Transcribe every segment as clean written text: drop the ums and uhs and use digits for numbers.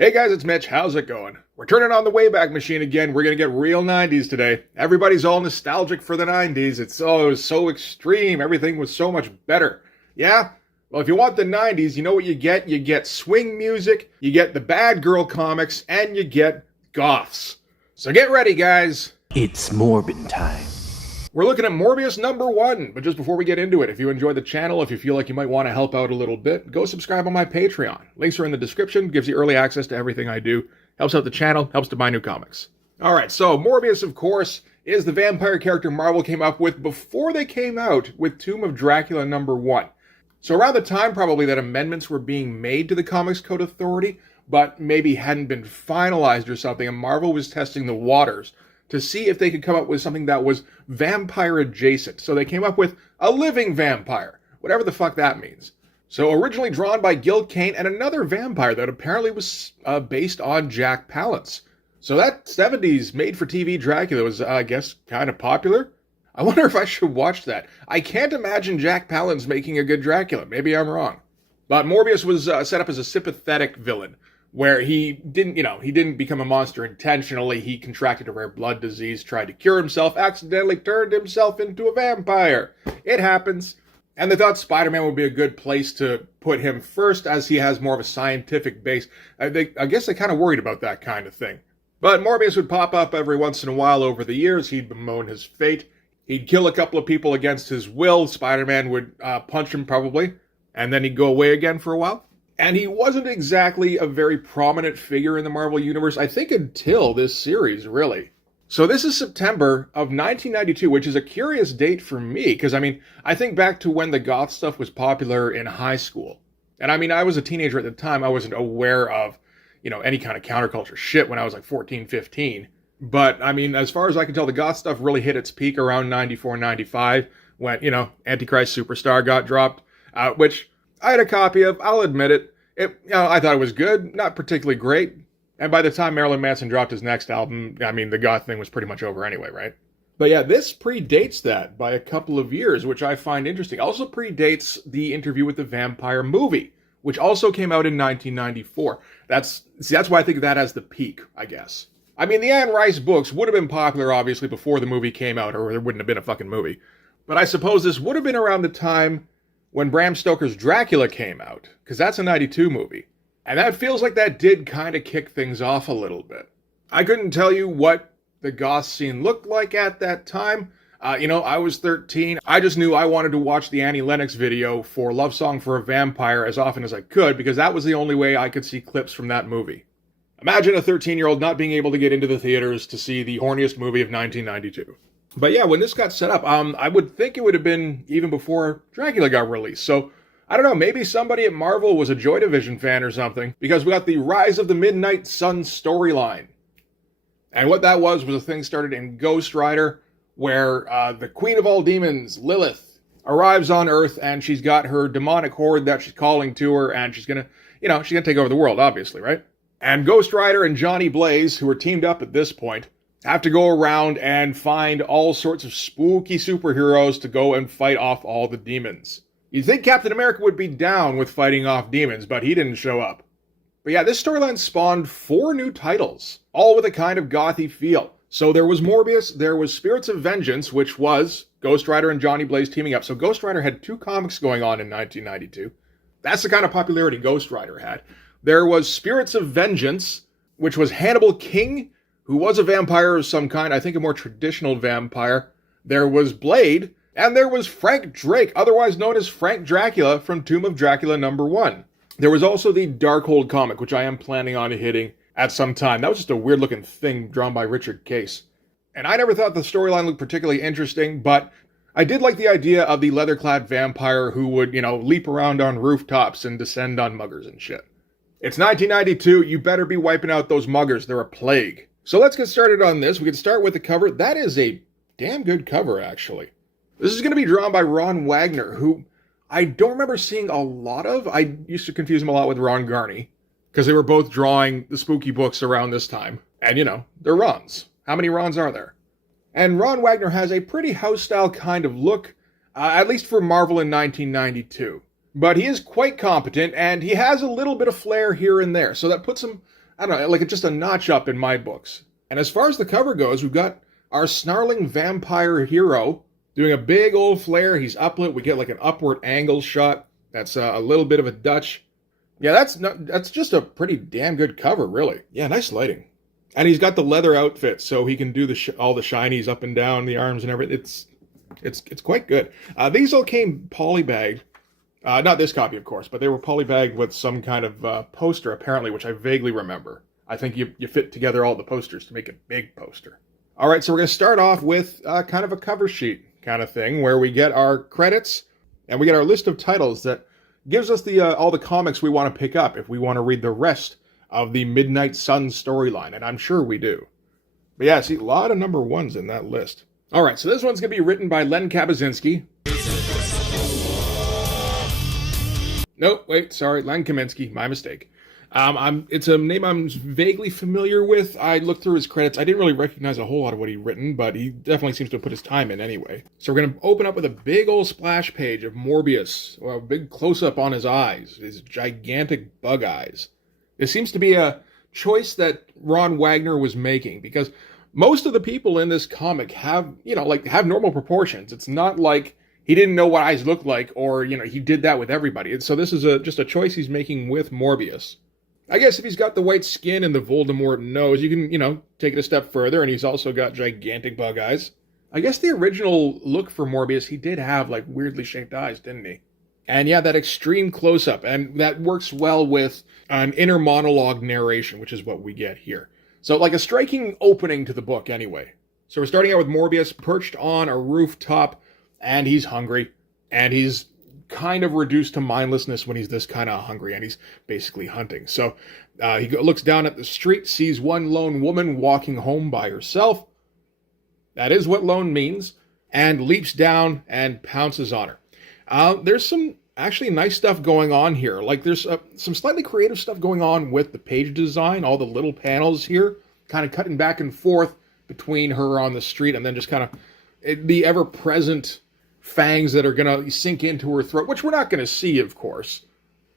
Hey guys, it's Mitch. How's it going? We're turning on the Wayback Machine again. We're going to get real 90s today. Everybody's all nostalgic for the 90s. It was so extreme. Everything was so much better. Yeah? Well, if you want the 90s, you know what you get? You get swing music, you get the bad girl comics, and you get goths. So get ready, guys. It's Morbin time. We're looking at Morbius #1, but just before we get into it, if you enjoyed the channel, if you feel like you might want to help out a little bit, go subscribe on my Patreon. Links are in the description, gives you early access to everything I do, helps out the channel, helps to buy new comics. Alright, so Morbius, of course, is the vampire character Marvel came up with before they came out with Tomb of Dracula #1. So around the time probably that amendments were being made to the Comics Code Authority, but maybe hadn't been finalized or something, and Marvel was testing the waters to see if they could come up with something that was vampire adjacent. So they came up with a living vampire, whatever the fuck that means. So originally drawn by Gil Kane and another vampire that apparently was based on Jack Palance. So that 70s made-for-TV Dracula was, I guess, kind of popular. I wonder if I should watch that. I can't imagine Jack Palance making a good Dracula. Maybe I'm wrong. But Morbius was set up as a sympathetic villain, where he didn't become a monster intentionally. He contracted a rare blood disease, tried to cure himself, accidentally turned himself into a vampire. It happens. And they thought Spider-Man would be a good place to put him first, as he has more of a scientific base. I guess they kind of worried about that kind of thing. But Morbius would pop up every once in a while over the years. He'd bemoan his fate. He'd kill a couple of people against his will. Spider-Man would punch him probably, and then he'd go away again for a while. And he wasn't exactly a very prominent figure in the Marvel Universe, I think, until this series, really. So this is September of 1992, which is a curious date for me, because, I think back to when the goth stuff was popular in high school. And, I was a teenager at the time. I wasn't aware of, any kind of counterculture shit when I was like 14, 15. But, as far as I can tell, the goth stuff really hit its peak around 94, 95, when, Antichrist Superstar got dropped, which I had a copy of. I'll admit it. I thought it was good, not particularly great. And by the time Marilyn Manson dropped his next album, the goth thing was pretty much over anyway, right? But yeah, this predates that by a couple of years, which I find interesting. Also predates the Interview with the Vampire movie, which also came out in 1994. That's why I think of that as the peak, I guess. The Anne Rice books would have been popular, obviously, before the movie came out, or there wouldn't have been a fucking movie. But I suppose this would have been around the time when Bram Stoker's Dracula came out, because that's a 92 movie. And that feels like that did kind of kick things off a little bit. I couldn't tell you what the goth scene looked like at that time. I was 13. I just knew I wanted to watch the Annie Lennox video for Love Song for a Vampire as often as I could, because that was the only way I could see clips from that movie. Imagine a 13-year-old not being able to get into the theaters to see the horniest movie of 1992. But yeah, when this got set up, I would think it would have been even before Dracula got released. So, I don't know, maybe somebody at Marvel was a Joy Division fan or something, because we got the Rise of the Midnight Sun storyline. And what that was a thing started in Ghost Rider, where the Queen of all Demons, Lilith, arrives on Earth, and she's got her demonic horde that she's calling to her, and she's gonna take over the world, obviously, right? And Ghost Rider and Johnny Blaze, who are teamed up at this point, have to go around and find all sorts of spooky superheroes to go and fight off all the demons. You'd think Captain America would be down with fighting off demons, but he didn't show up. But yeah, this storyline spawned 4 new titles, all with a kind of gothy feel. So there was Morbius, there was Spirits of Vengeance, which was Ghost Rider and Johnny Blaze teaming up. So Ghost Rider had 2 comics going on in 1992. That's the kind of popularity Ghost Rider had. There was Spirits of Vengeance, which was Hannibal King, who was a vampire of some kind, I think a more traditional vampire. There was Blade, and there was Frank Drake, otherwise known as Frank Dracula from Tomb of Dracula #1. There was also the Darkhold comic, which I am planning on hitting at some time. That was just a weird-looking thing drawn by Richard Case. And I never thought the storyline looked particularly interesting, but I did like the idea of the leather-clad vampire who would, leap around on rooftops and descend on muggers and shit. It's 1992, you better be wiping out those muggers, they're a plague. So let's get started on this. We can start with the cover. That is a damn good cover, actually. This is going to be drawn by Ron Wagner, who I don't remember seeing a lot of. I used to confuse him a lot with Ron Garney, because they were both drawing the spooky books around this time. And, they're Rons. How many Rons are there? And Ron Wagner has a pretty house-style kind of look, at least for Marvel in 1992. But he is quite competent, and he has a little bit of flair here and there, so that puts him I don't know, like just a notch up in my books. And as far as the cover goes, we've got our snarling vampire hero doing a big old flare. He's uplit. We get like an upward angle shot. That's a little bit of a Dutch. Yeah, that's just a pretty damn good cover, really. Yeah, nice lighting. And he's got the leather outfit, so he can do all the shinies up and down the arms and everything. It's quite good. These all came polybagged. Not this copy, of course, but they were polybagged with some kind of poster, apparently, which I vaguely remember. I think you fit together all the posters to make a big poster. All right, so we're going to start off with kind of a cover sheet kind of thing, where we get our credits, and we get our list of titles that gives us all the comics we want to pick up if we want to read the rest of the Midnight Sun storyline, and I'm sure we do. But yeah, see, a lot of number ones in that list. All right, so this one's going to be written by Len Kabaczynski. Nope, wait, sorry, Len Kaminsky, my mistake. It's a name I'm vaguely familiar with. I looked through his credits. I didn't really recognize a whole lot of what he'd written, but he definitely seems to have put his time in anyway. So we're going to open up with a big old splash page of Morbius, or a big close-up on his eyes, his gigantic bug eyes. This seems to be a choice that Ron Wagner was making, because most of the people in this comic have normal proportions. It's not like he didn't know what eyes looked like, or, he did that with everybody. And so this is just a choice he's making with Morbius. I guess if he's got the white skin and the Voldemort nose, you can, take it a step further, and he's also got gigantic bug eyes. I guess the original look for Morbius, he did have, weirdly shaped eyes, didn't he? And yeah, that extreme close-up, and that works well with an inner monologue narration, which is what we get here. So, a striking opening to the book, anyway. So we're starting out with Morbius perched on a rooftop, and he's hungry, and he's kind of reduced to mindlessness when he's this kind of hungry, and he's basically hunting. So he looks down at the street, sees one lone woman walking home by herself. That is what lone means, and leaps down and pounces on her. There's some actually nice stuff going on here. There's some slightly creative stuff going on with the page design, all the little panels here, kind of cutting back and forth between her on the street, and then just kind of the ever-present fangs that are going to sink into her throat, which we're not going to see, of course.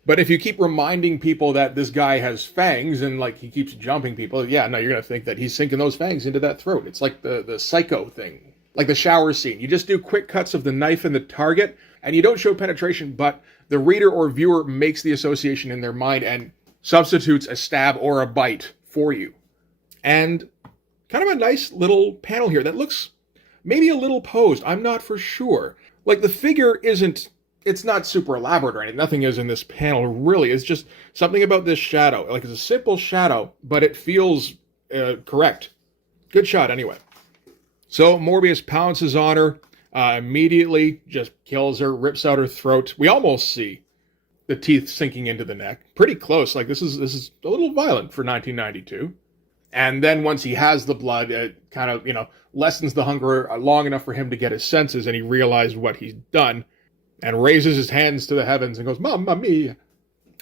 But if you keep reminding people that this guy has fangs and he keeps jumping people, you're going to think that he's sinking those fangs into that throat. It's like the Psycho thing, like the shower scene. You just do quick cuts of the knife and the target, and you don't show penetration, but the reader or viewer makes the association in their mind and substitutes a stab or a bite for you. And kind of a nice little panel here that looks maybe a little posed. I'm not for sure. The figure it's not super elaborate or anything. Nothing is in this panel, really. It's just something about this shadow. It's a simple shadow, but it feels correct. Good shot, anyway. So Morbius pounces on her, immediately just kills her, rips out her throat. We almost see the teeth sinking into the neck. Pretty close. This is a little violent for 1992. And then once he has the blood, it kind of, lessens the hunger long enough for him to get his senses, and he realized what he's done, and raises his hands to the heavens and goes, "Mamma mia!"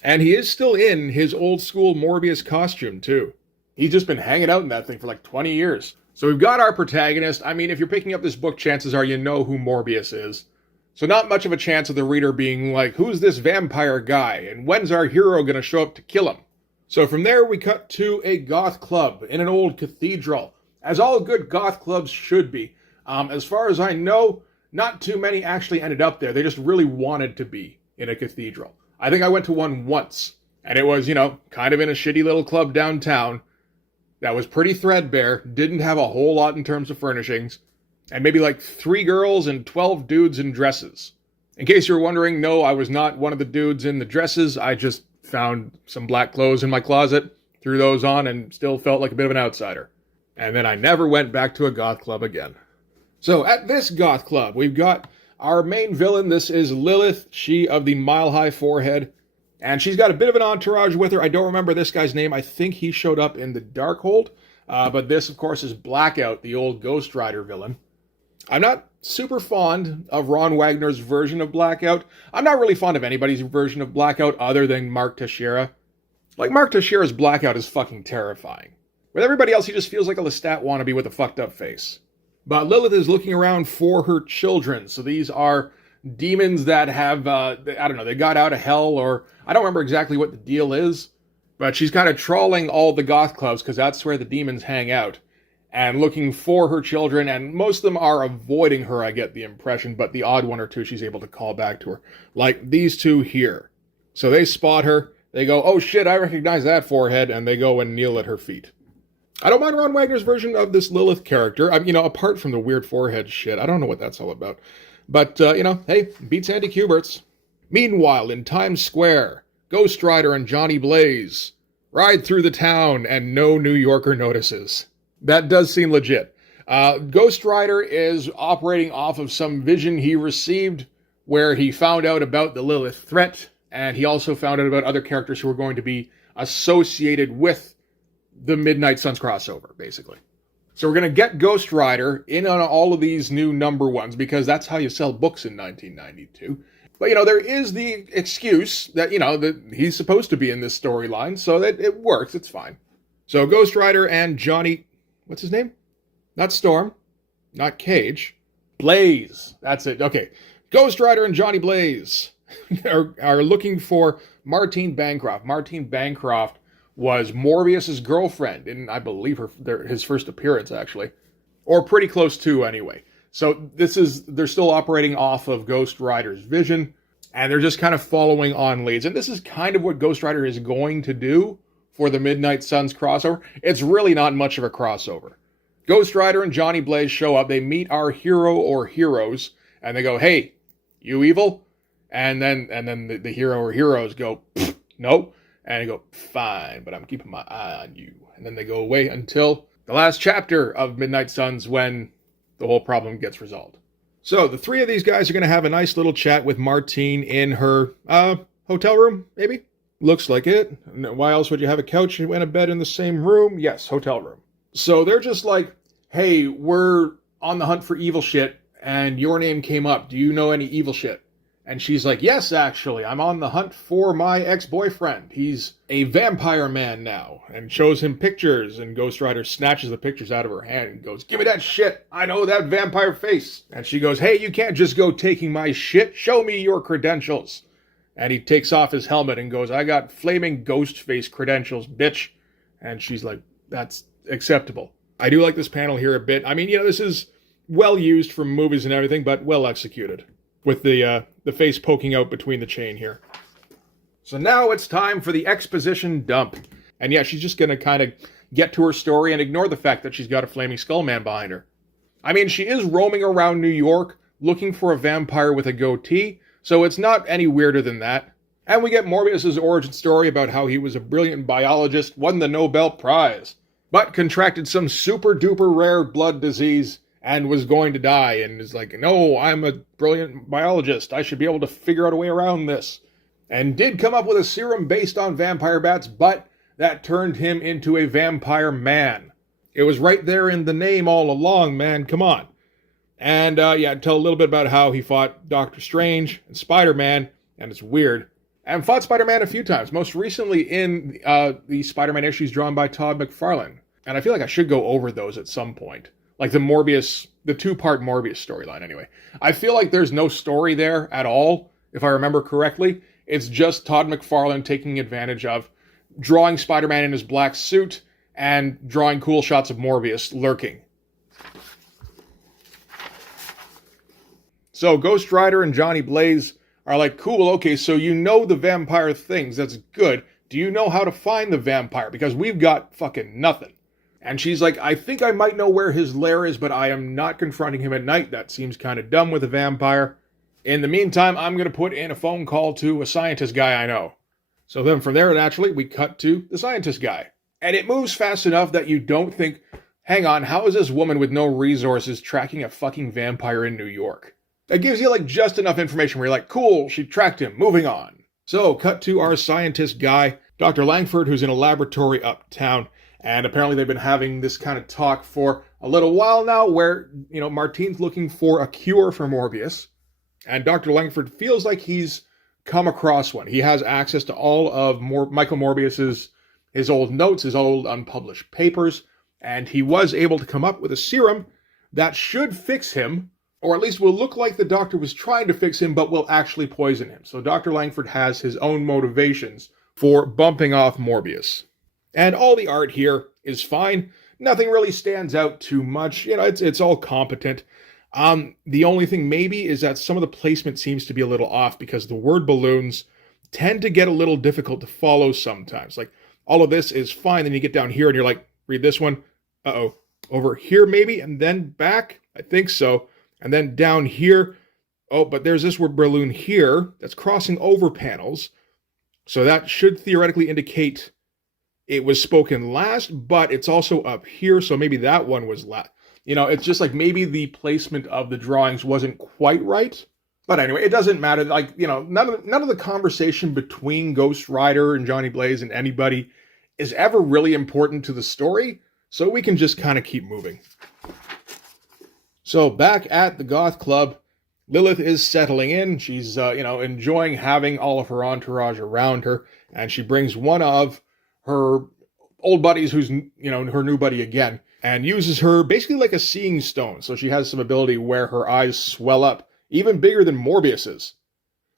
And he is still in his old school Morbius costume, too. He's just been hanging out in that thing for 20 years. So we've got our protagonist. I mean, if you're picking up this book, chances are you know who Morbius is. So not much of a chance of the reader being like, who's this vampire guy? And when's our hero going to show up to kill him? So from there, we cut to a goth club in an old cathedral, as all good goth clubs should be. As far as I know, not too many actually ended up there. They just really wanted to be in a cathedral. I think I went to one once, and it was, kind of in a shitty little club downtown that was pretty threadbare, didn't have a whole lot in terms of furnishings, and maybe 3 girls and 12 dudes in dresses. In case you're wondering, no, I was not one of the dudes in the dresses. I just found some black clothes in my closet, threw those on, and still felt like a bit of an outsider. And then I never went back to a goth club again. So at this goth club, we've got our main villain. This is Lilith, she of the mile-high forehead. And she's got a bit of an entourage with her. I don't remember this guy's name. I think he showed up in the Darkhold. But this, of course, is Blackout, the old Ghost Rider villain. I'm not super fond of Ron Wagner's version of Blackout. I'm not really fond of anybody's version of Blackout other than Mark Teixeira. Mark Teixeira's Blackout is fucking terrifying. With everybody else, he just feels like a Lestat wannabe with a fucked up face. But Lilith is looking around for her children. So these are demons that have, they got out of hell, or I don't remember exactly what the deal is. But she's kind of trawling all the goth clubs because that's where the demons hang out and looking for her children. And most of them are avoiding her, I get the impression. But the odd one or two she's able to call back to her. Like these two here. So they spot her. They go, oh shit, I recognize that forehead. And they go and kneel at her feet. I don't mind Ron Wagner's version of this Lilith character. Apart from the weird forehead shit. I don't know what that's all about. But, hey, beats Andy Kubert's. Meanwhile, in Times Square, Ghost Rider and Johnny Blaze ride through the town and no New Yorker notices. That does seem legit. Ghost Rider is operating off of some vision he received where he found out about the Lilith threat, and he also found out about other characters who were going to be associated with the Midnight Suns crossover, basically. So we're going to get Ghost Rider in on all of these new number ones, because that's how you sell books in 1992. But, there is the excuse that, that he's supposed to be in this storyline, so that it works, it's fine. So Ghost Rider and Johnny, what's his name? Not Storm, not Cage, Blaze, that's it, okay. Ghost Rider and Johnny Blaze are looking for Martine Bancroft. Martine Bancroft was Morbius's girlfriend in, I believe, his first appearance, actually. Or pretty close to, anyway. So they're still operating off of Ghost Rider's vision, and they're just kind of following on leads. And this is kind of what Ghost Rider is going to do for the Midnight Suns crossover. It's really not much of a crossover. Ghost Rider and Johnny Blaze show up, they meet our hero or heroes, and they go, hey, you evil? And then the hero or heroes go, nope. And they go, fine, but I'm keeping my eye on you. And then they go away until the last chapter of Midnight Suns, when the whole problem gets resolved. So the three of these guys are going to have a nice little chat with Martine in her hotel room, maybe? Looks like it. Why else would you have a couch and a bed in the same room? Yes, hotel room. So they're just like, hey, we're on the hunt for evil shit, and your name came up. Do you know any evil shit? And she's like, yes, actually, I'm on the hunt for my ex-boyfriend. He's a vampire man now. And shows him pictures, and Ghost Rider snatches the pictures out of her hand and goes, give me that shit. I know that vampire face. And she goes, hey, you can't just go taking my shit. Show me your credentials. And he takes off his helmet and goes, I got flaming ghost face credentials, bitch. And she's like, that's acceptable. I do like this panel here a bit. I mean, this is well used from movies and everything, but well executed. With the face poking out between the chain here. So now it's time for the exposition dump. And yeah, she's just going to kind of get to her story and ignore the fact that she's got a flaming skull man behind her. I mean, she is roaming around New York looking for a vampire with a goatee, so it's not any weirder than that. And we get Morbius' origin story about how he was a brilliant biologist, won the Nobel Prize, but contracted some super duper rare blood disease and was going to die, and is like, no, I'm a brilliant biologist. I should be able to figure out a way around this. And did come up with a serum based on vampire bats, but that turned him into a vampire man. It was right there in the name all along, man. Come on. And, tell a little bit about how he fought Doctor Strange and Spider-Man, and it's weird. And fought Spider-Man a few times, most recently in the Spider-Man issues drawn by Todd McFarlane. And I feel like I should go over those at some point. Like the two-part Morbius storyline, anyway. I feel like there's no story there at all, if I remember correctly. It's just Todd McFarlane taking advantage of drawing Spider-Man in his black suit and drawing cool shots of Morbius lurking. So Ghost Rider and Johnny Blaze are like, cool, okay, so you know the vampire things, that's good. Do you know how to find the vampire? Because we've got fucking nothing. And she's like, I think I might know where his lair is, but I am not confronting him at night. That seems kind of dumb with a vampire. In the meantime, I'm going to put in a phone call to a scientist guy I know. So then from there, naturally, we cut to the scientist guy. And it moves fast enough that you don't think, hang on, how is this woman with no resources tracking a fucking vampire in New York? It gives you just enough information where you're like, cool, she tracked him, moving on. So cut to our scientist guy, Dr. Langford, who's in a laboratory uptown. And apparently they've been having this kind of talk for a little while now where, Martine's looking for a cure for Morbius. And Dr. Langford feels like he's come across one. He has access to all of Michael Morbius's his old notes, his old unpublished papers. And he was able to come up with a serum that should fix him, or at least will look like the doctor was trying to fix him, but will actually poison him. So Dr. Langford has his own motivations for bumping off Morbius. And all the art here is fine. Nothing really stands out too much. It's all competent. The only thing maybe is that some of the placement seems to be a little off because the word balloons tend to get a little difficult to follow sometimes. Like, all of this is fine, then you get down here and you're like, read this one. Uh-oh. Over here maybe, and then back? I think so. And then down here. Oh, but there's this word balloon here that's crossing over panels. So that should theoretically indicate it was spoken last, but it's also up here, so maybe that one was last. It's just like maybe the placement of the drawings wasn't quite right. But anyway, it doesn't matter. Like, none of the conversation between Ghost Rider and Johnny Blaze and anybody is ever really important to the story, so we can just kind of keep moving. So back at the Goth Club, Lilith is settling in. She's, enjoying having all of her entourage around her, and she brings one of her old buddies who's, her new buddy again, and uses her basically like a seeing stone. So she has some ability where her eyes swell up, even bigger than Morbius's.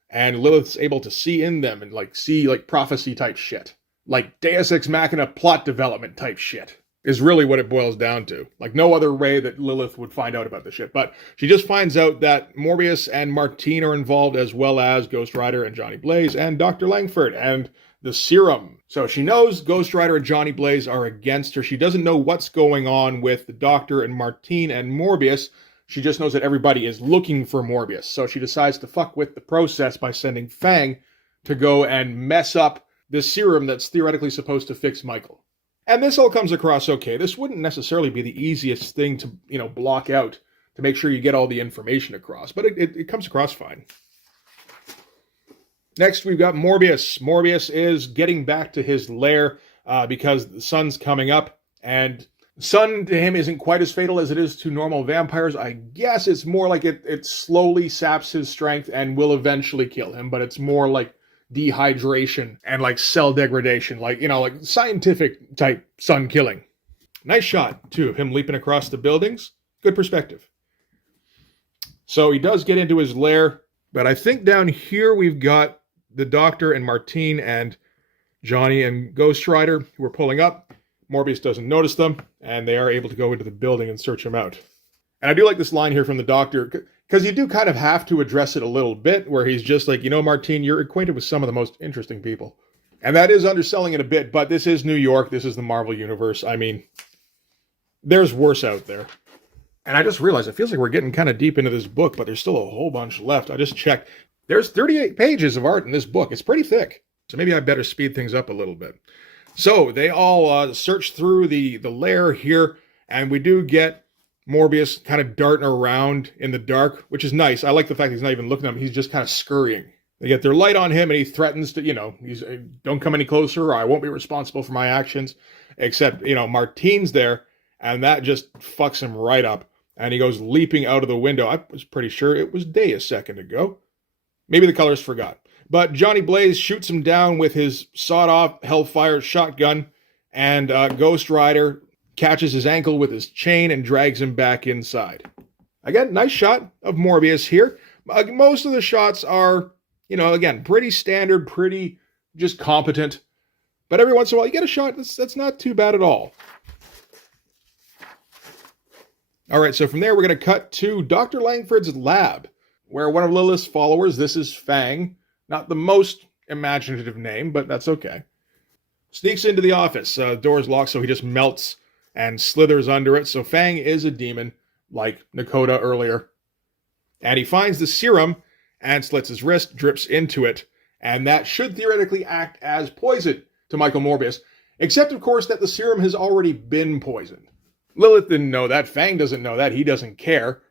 And Lilith's able to see in them and see prophecy type shit. Like Deus Ex Machina plot development type shit is really what it boils down to. Like no other way that Lilith would find out about this shit. But she just finds out that Morbius and Martine are involved, as well as Ghost Rider and Johnny Blaze and Dr. Langford and the serum. So she knows Ghost Rider and Johnny Blaze are against her. She doesn't know what's going on with the Doctor and Martine and Morbius. She just knows that everybody is looking for Morbius. So she decides to fuck with the process by sending Fang to go and mess up the serum that's theoretically supposed to fix Michael. And this all comes across okay. This wouldn't necessarily be the easiest thing to, block out to make sure you get all the information across, but it comes across fine. Next, we've got Morbius. Morbius is getting back to his lair because the sun's coming up, and sun to him isn't quite as fatal as it is to normal vampires. I guess it's more like it slowly saps his strength and will eventually kill him, but it's more like dehydration and like cell degradation, like scientific type sun killing. Nice shot, too, of him leaping across the buildings. Good perspective. So he does get into his lair, but I think down here we've got the Doctor and Martine and Johnny and Ghost Rider who are pulling up. Morbius doesn't notice them, and they are able to go into the building and search him out. And I do like this line here from the Doctor, because you do kind of have to address it a little bit, where he's just like, Martine, you're acquainted with some of the most interesting people. And that is underselling it a bit, but this is New York, this is the Marvel Universe. I mean, there's worse out there. And I just realized, it feels like we're getting kind of deep into this book, but there's still a whole bunch left. I just checked. There's 38 pages of art in this book. It's pretty thick. So maybe I better speed things up a little bit. So they all search through the lair here, and we do get Morbius kind of darting around in the dark, which is nice. I like the fact he's not even looking at them. He's just kind of scurrying. They get their light on him, and he threatens to, he's don't come any closer, or I won't be responsible for my actions. Except, Martine's there, and that just fucks him right up. And he goes leaping out of the window. I was pretty sure it was day a second ago. Maybe the colors forgot. But Johnny Blaze shoots him down with his sawed-off Hellfire shotgun, and Ghost Rider catches his ankle with his chain and drags him back inside. Again, nice shot of Morbius here. Most of the shots are, again, pretty standard, pretty just competent. But every once in a while, you get a shot that's not too bad at all. All right, so from there, we're going to cut to Dr. Langford's lab, where one of Lilith's followers, this is Fang, not the most imaginative name, but that's okay, sneaks into the office. The door's locked, so he just melts and slithers under it. So Fang is a demon, like Nakota earlier. And he finds the serum and slits his wrist, drips into it, and that should theoretically act as poison to Michael Morbius, except, of course, that the serum has already been poisoned. Lilith didn't know that. Fang doesn't know that. He doesn't care.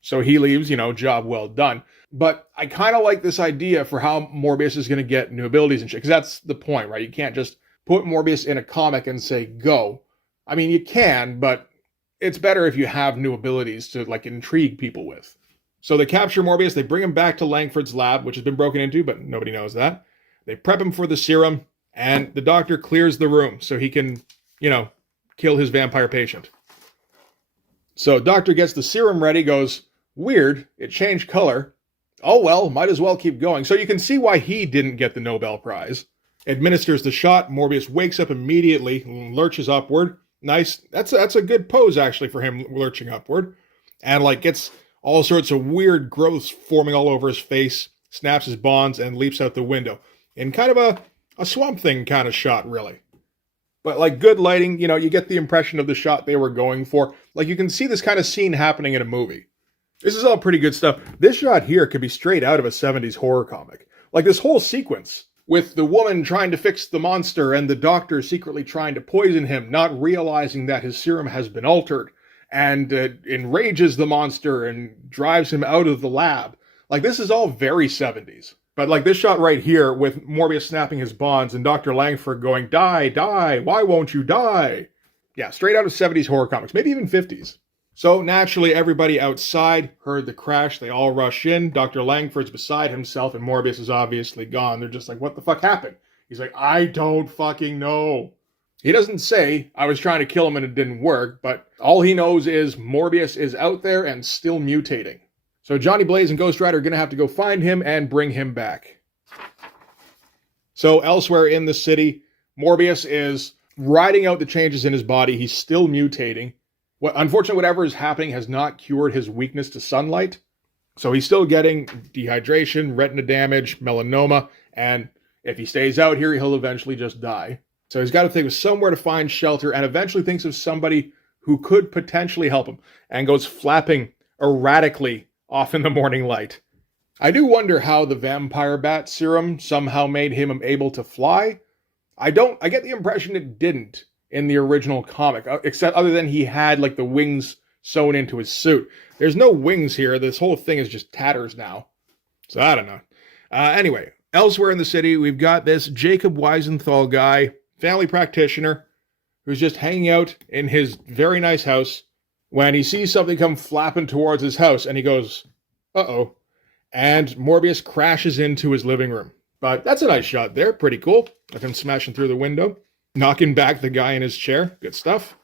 So he leaves, job well done. But I kind of like this idea for how Morbius is going to get new abilities and shit. Because that's the point, right? You can't just put Morbius in a comic and say, go. I mean, you can, but it's better if you have new abilities to, intrigue people with. So they capture Morbius. They bring him back to Langford's lab, which has been broken into, but nobody knows that. They prep him for the serum, and the Doctor clears the room so he can, kill his vampire patient. So Doctor gets the serum ready, goes, weird, it changed color. Oh well, might as well keep going. So you can see why he didn't get the Nobel Prize. administers the shot. Morbius wakes up immediately, lurches upward. Nice. That's a good pose, actually, for him lurching upward. And, like, gets all sorts of weird growths forming all over his face, snaps his bonds, and leaps out the window. In kind of a Swamp Thing kind of shot, really. But, like, good lighting, you get the impression of the shot they were going for. Like, you can see this kind of scene happening in a movie. This is all pretty good stuff. This shot here could be straight out of a 70s horror comic. Like, this whole sequence with the woman trying to fix the monster and the doctor secretly trying to poison him, not realizing that his serum has been altered, and enrages the monster and drives him out of the lab. Like, this is all very 70s. But, like, this shot right here with Morbius snapping his bonds and Dr. Langford going, "Die, die, why won't you die?" Yeah, straight out of 70s horror comics, maybe even 50s. So, naturally, everybody outside heard the crash. They all rush in. Dr. Langford's beside himself, and Morbius is obviously gone. They're just like, what the fuck happened? He's like, I don't fucking know. He doesn't say, I was trying to kill him and it didn't work, but all he knows is Morbius is out there and still mutating. So Johnny Blaze and Ghost Rider are going to have to go find him and bring him back. So elsewhere in the city, Morbius is riding out the changes in his body. He's still mutating. Unfortunately, whatever is happening has not cured his weakness to sunlight. So he's still getting dehydration, retina damage, melanoma, and if he stays out here, he'll eventually just die. So he's got to think of somewhere to find shelter and eventually thinks of somebody who could potentially help him and goes flapping erratically off in the morning light. I do wonder how the vampire bat serum somehow made him able to fly. I get the impression it didn't in the original comic, except other than he had like the wings sewn into his suit. There's no wings here. This whole thing is just tatters now. So I don't know. Anyway, elsewhere in the city, we've got this Jacob Weisenthal guy, family practitioner, who's just hanging out in his very nice house when he sees something come flapping towards his house, and he goes, uh-oh. And Morbius crashes into his living room. But that's a nice shot there. Pretty cool. Of him smashing through the window, knocking back the guy in his chair. Good stuff.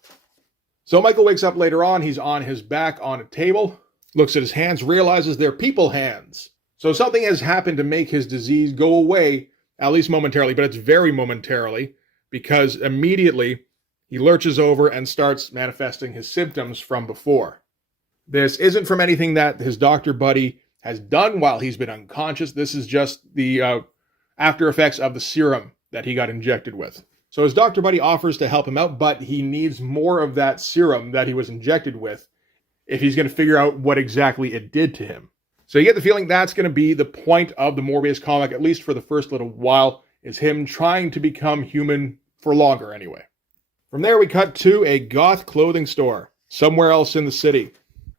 So Michael wakes up later on. He's on his back on a table, looks at his hands, realizes they're people hands. So something has happened to make his disease go away, at least momentarily, but it's very momentarily, because immediately he lurches over and starts manifesting his symptoms from before. This isn't from anything that his doctor buddy has done while he's been unconscious. This is just the after effects of the serum that he got injected with. So his doctor buddy offers to help him out, but he needs more of that serum that he was injected with if he's going to figure out what exactly it did to him. So you get the feeling that's going to be the point of the Morbius comic, at least for the first little while, is him trying to become human for longer anyway. From there we cut to a goth clothing store somewhere else in the city,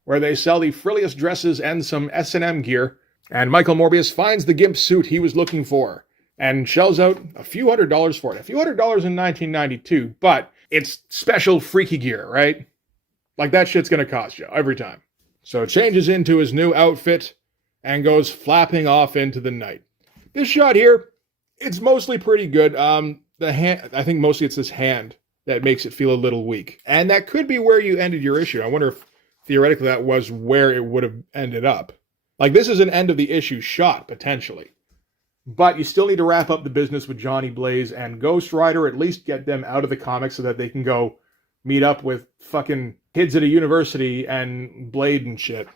where they sell the frilliest dresses and some S&M gear, and Michael Morbius finds the gimp suit he was looking for, and shells out a few $100s for it. A few $100 in 1992, but it's special freaky gear, right? Like, that shit's gonna cost you every time. So it changes into his new outfit and goes flapping off into the night. This shot here, it's mostly pretty good. The hand, I think mostly it's this hand that makes it feel a little weak. And that could be where you ended your issue. I wonder if theoretically that was where it would have ended up. Like, this is an end of the issue shot, potentially. But you still need to wrap up the business with Johnny Blaze and Ghost Rider, at least get them out of the comics so that they can go meet up with fucking kids at a university and Blade and shit.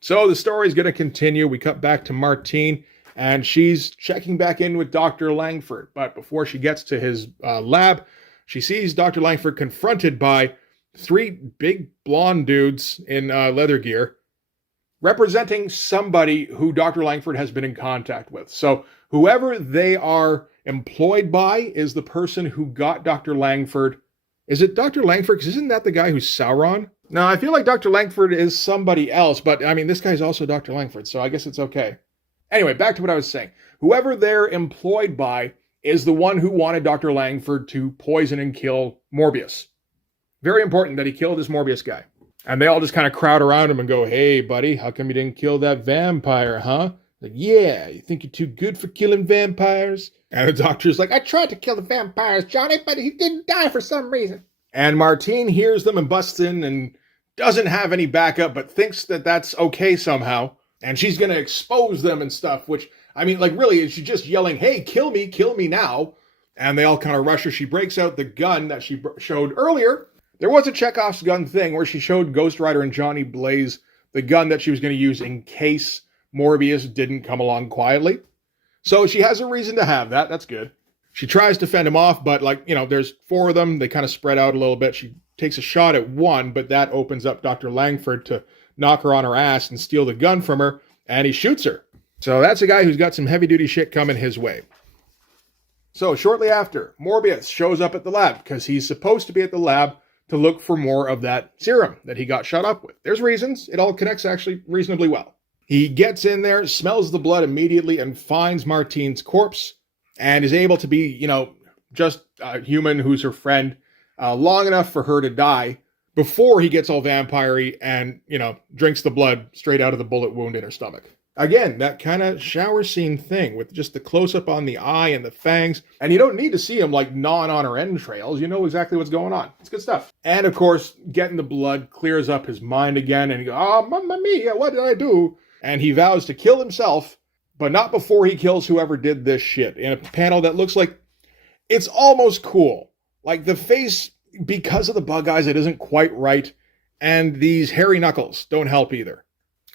So the story's going to continue. We cut back to Martine, and she's checking back in with Dr. Langford. But before she gets to his lab, she sees Dr. Langford confronted by three big blonde dudes in leather gear, representing somebody who Dr. Langford has been in contact with. So whoever they are employed by is the person who got Dr. Langford. Is it Dr. Langford? Because isn't that the guy who's Sauron? No, I feel like Dr. Langford is somebody else, but I mean, this guy's also Dr. Langford, so I guess it's okay. Anyway, back to what I was saying. Whoever they're employed by is the one who wanted Dr. Langford to poison and kill Morbius. Very important that he kill this Morbius guy. And they all just kind of crowd around him and go, hey, buddy, how come you didn't kill that vampire, huh? Like, yeah, you think you're too good for killing vampires? And the doctor's like, I tried to kill the vampires, Johnny, but he didn't die for some reason. And Martine hears them and busts in and doesn't have any backup, but thinks that that's okay somehow. And she's going to expose them and stuff, which I mean, like, really, she's just yelling, hey, kill me now. And they all kind of rush her. She breaks out the gun that she showed earlier. There was a Chekhov's gun thing where she showed Ghost Rider and Johnny Blaze the gun that she was going to use in case Morbius didn't come along quietly. So she has a reason to have that. That's good. She tries to fend him off, but there's 4 of them. They kind of spread out a little bit. She takes a shot at one, but that opens up Dr. Langford to knock her on her ass and steal the gun from her, and he shoots her. So that's a guy who's got some heavy-duty shit coming his way. So shortly after, Morbius shows up at the lab because he's supposed to be at the lab to look for more of that serum that he got shot up with. There's reasons. It all connects actually reasonably well. He gets in there, smells the blood immediately, and finds Martine's corpse, and is able to be, just a human who's her friend, long enough for her to die before he gets all vampire-y and, drinks the blood straight out of the bullet wound in her stomach. Again, that kind of shower scene thing with just the close-up on the eye and the fangs. And you don't need to see him, gnawing on her entrails. You know exactly what's going on. It's good stuff. And, of course, getting the blood clears up his mind again. And he goes, oh, mamma mia, what did I do? And he vows to kill himself, but not before he kills whoever did this shit. In a panel that looks like it's almost cool. Like, the face, because of the bug eyes, it isn't quite right. And these hairy knuckles don't help either.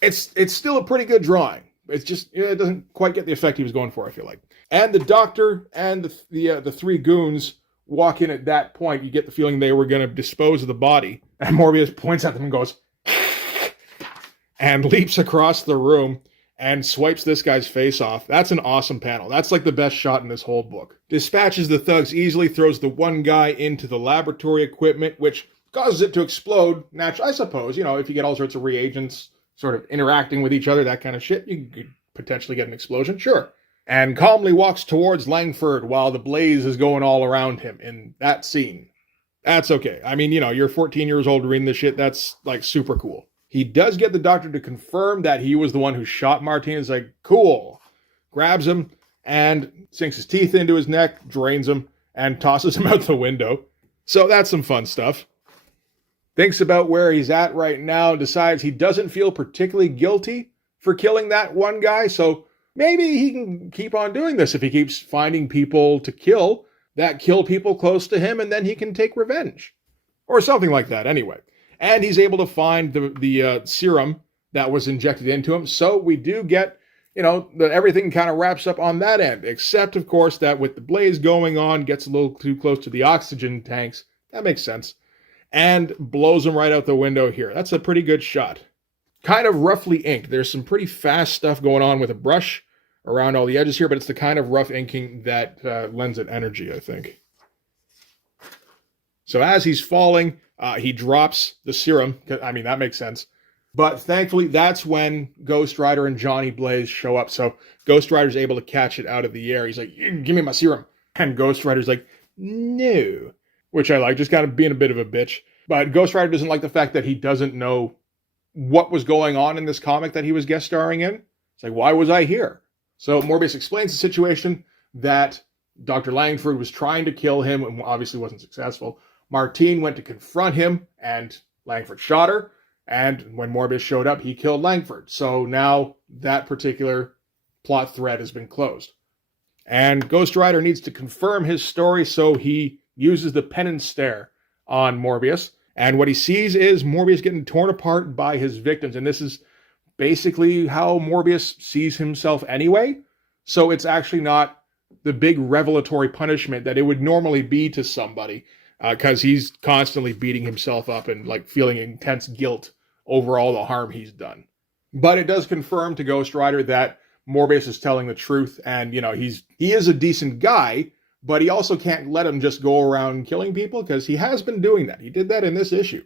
It's still a pretty good drawing. It's just, it doesn't quite get the effect he was going for, I feel like. And the doctor and the 3 goons walk in at that point. You get the feeling they were going to dispose of the body. And Morbius points at them and goes, and leaps across the room and swipes this guy's face off. That's an awesome panel. That's like the best shot in this whole book. Dispatches the thugs easily, throws the one guy into the laboratory equipment, which causes it to explode. Naturally, I suppose, if you get all sorts of reagents sort of interacting with each other, that kind of shit, you could potentially get an explosion, sure. And calmly walks towards Langford while the blaze is going all around him in that scene. That's okay. I mean, you're 14 years old reading this shit, that's super cool. He does get the doctor to confirm that he was the one who shot Martine. It's like, cool. Grabs him and sinks his teeth into his neck, drains him, and tosses him out the window. So that's some fun stuff. Thinks about where he's at right now, decides he doesn't feel particularly guilty for killing that one guy, so maybe he can keep on doing this if he keeps finding people to kill that kill people close to him, and then he can take revenge. Or something like that, anyway. And he's able to find the serum that was injected into him, so we do get, everything kind of wraps up on that end, except, of course, that with the blaze going on, gets a little too close to the oxygen tanks. That makes sense. And blows him right out the window here. That's a pretty good shot. Kind of roughly inked. There's some pretty fast stuff going on with a brush around all the edges here, but it's the kind of rough inking that lends it energy, I think. So as he's falling, he drops the serum. I mean, that makes sense. But thankfully, that's when Ghost Rider and Johnny Blaze show up. So Ghost Rider's able to catch it out of the air. He's like, give me my serum. And Ghost Rider's like, no. Which I like, just kind of being a bit of a bitch. But Ghost Rider doesn't like the fact that he doesn't know what was going on in this comic that he was guest starring in. It's like, why was I here? So Morbius explains the situation that Dr. Langford was trying to kill him and obviously wasn't successful. Martine went to confront him and Langford shot her. And when Morbius showed up, he killed Langford. So now that particular plot thread has been closed. And Ghost Rider needs to confirm his story, so he uses the pen and stare on Morbius. And what he sees is Morbius getting torn apart by his victims. And this is basically how Morbius sees himself anyway. So it's actually not the big revelatory punishment that it would normally be to somebody. Because he's constantly beating himself up and feeling intense guilt over all the harm he's done. But it does confirm to Ghost Rider that Morbius is telling the truth. And, he is a decent guy. But he also can't let him just go around killing people because he has been doing that. He did that in this issue.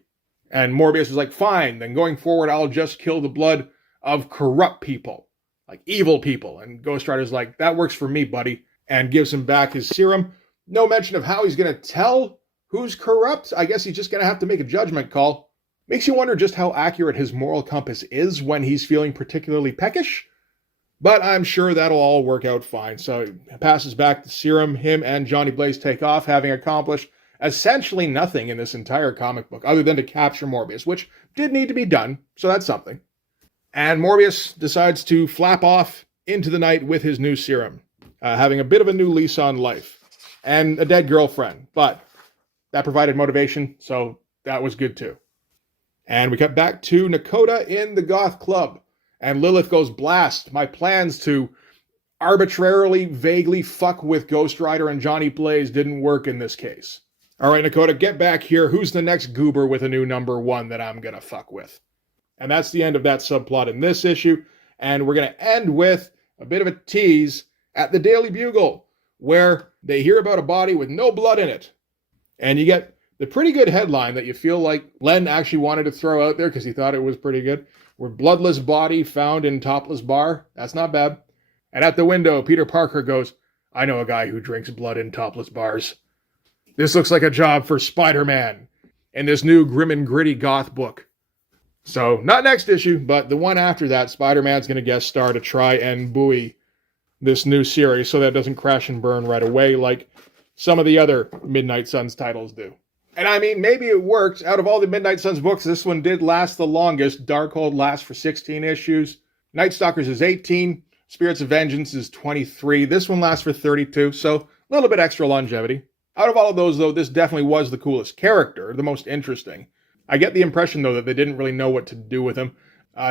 And Morbius was like, fine, then going forward, I'll just kill the blood of corrupt people, like evil people. And Ghost Rider's like, that works for me, buddy, and gives him back his serum. No mention of how he's going to tell who's corrupt. I guess he's just going to have to make a judgment call. Makes you wonder just how accurate his moral compass is when he's feeling particularly peckish. But I'm sure that'll all work out fine. So he passes back the serum. Him and Johnny Blaze take off, having accomplished essentially nothing in this entire comic book other than to capture Morbius, which did need to be done. So that's something. And Morbius decides to flap off into the night with his new serum, having a bit of a new lease on life, and a dead girlfriend, but that provided motivation, so that was good too. And we cut back to Nakota in the goth club, and Lilith goes, blast, my plans to arbitrarily, vaguely fuck with Ghost Rider and Johnny Blaze didn't work in this case. All right, Nakota, get back here. Who's the next goober with a new #1 that I'm gonna fuck with? And that's the end of that subplot in this issue. And we're gonna end with a bit of a tease at the Daily Bugle, where they hear about a body with no blood in it. And you get the pretty good headline that you feel like Len actually wanted to throw out there because he thought it was pretty good. Where bloodless body found in topless bar. That's not bad. And at the window, Peter Parker goes, I know a guy who drinks blood in topless bars. This looks like a job for Spider-Man in this new grim and gritty goth book. So, not next issue, but the one after that, Spider-Man's going to guest star to try and buoy this new series so that it doesn't crash and burn right away like some of the other Midnight Suns titles do. And I mean, maybe it worked. Out of all the Midnight Suns books, this one did last the longest. Darkhold lasts for 16 issues. Night Stalkers is 18. Spirits of Vengeance is 23. This one lasts for 32, so a little bit extra longevity. Out of all of those, though, this definitely was the coolest character, the most interesting. I get the impression, though, that they didn't really know what to do with him.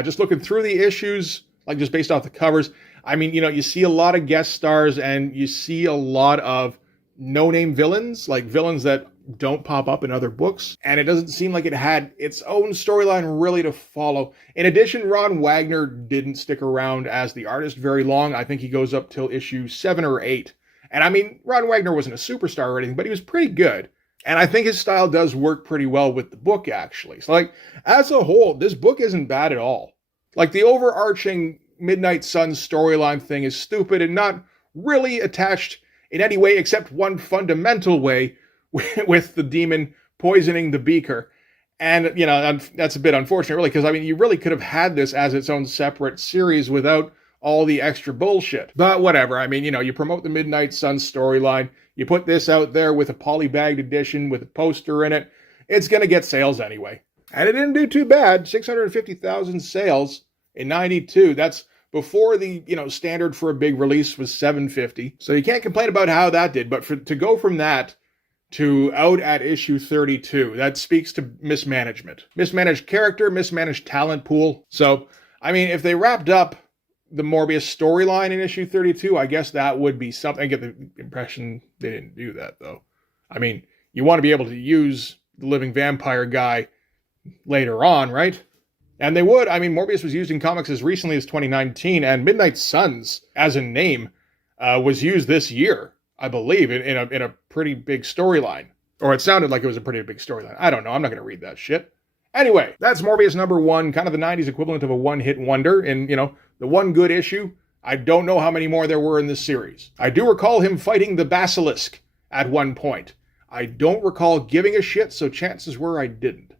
Just looking through the issues, like just based off the covers, I mean, you see a lot of guest stars and you see a lot of no-name villains, like villains that don't pop up in other books, and it doesn't seem like it had its own storyline really to follow. In addition, Ron Wagner didn't stick around as the artist very long. I think he goes up till issue 7 or 8. And I mean, Ron Wagner wasn't a superstar or anything, but he was pretty good. And I think his style does work pretty well with the book, actually. So, like, as a whole, this book isn't bad at all. Like, the overarching Midnight Suns storyline thing is stupid and not really attached in any way except one fundamental way, with the demon poisoning the beaker. And, that's a bit unfortunate, really, because, I mean, you really could have had this as its own separate series without all the extra bullshit. But whatever, I mean, you promote the Midnight Suns storyline, you put this out there with a polybagged edition with a poster in it, it's going to get sales anyway. And it didn't do too bad, 650,000 sales in 92. That's before the, standard for a big release was 750. So you can't complain about how that did, but to go from that to out at issue 32. That speaks to mismanagement. Mismanaged character, mismanaged talent pool. So, I mean, if they wrapped up the Morbius storyline in issue 32, I guess that would be something. I get the impression they didn't do that, though. I mean, you want to be able to use the living vampire guy later on, right? And they would. I mean, Morbius was used in comics as recently as 2019, and Midnight Suns, as a name, was used this year, I believe, in a pretty big storyline. Or it sounded like it was a pretty big storyline. I don't know. I'm not going to read that shit. Anyway, that's Morbius #1, kind of the 90s equivalent of a one-hit wonder. In, the one good issue. I don't know how many more there were in this series. I do recall him fighting the Basilisk at one point. I don't recall giving a shit, so chances were I didn't.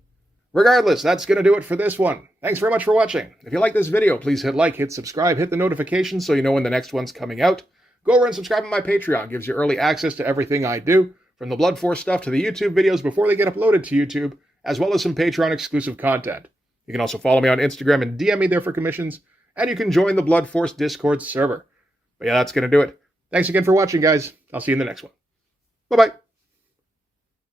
Regardless, that's going to do it for this one. Thanks very much for watching. If you like this video, please hit like, hit subscribe, hit the notifications so you know when the next one's coming out. Go over and subscribe on my Patreon. Gives you early access to everything I do, from the Blood Force stuff to the YouTube videos before they get uploaded to YouTube, as well as some Patreon exclusive content. You can also follow me on Instagram and DM me there for commissions, and you can join the Blood Force Discord server. But yeah, that's going to do it. Thanks again for watching, guys. I'll see you in the next one. Bye-bye.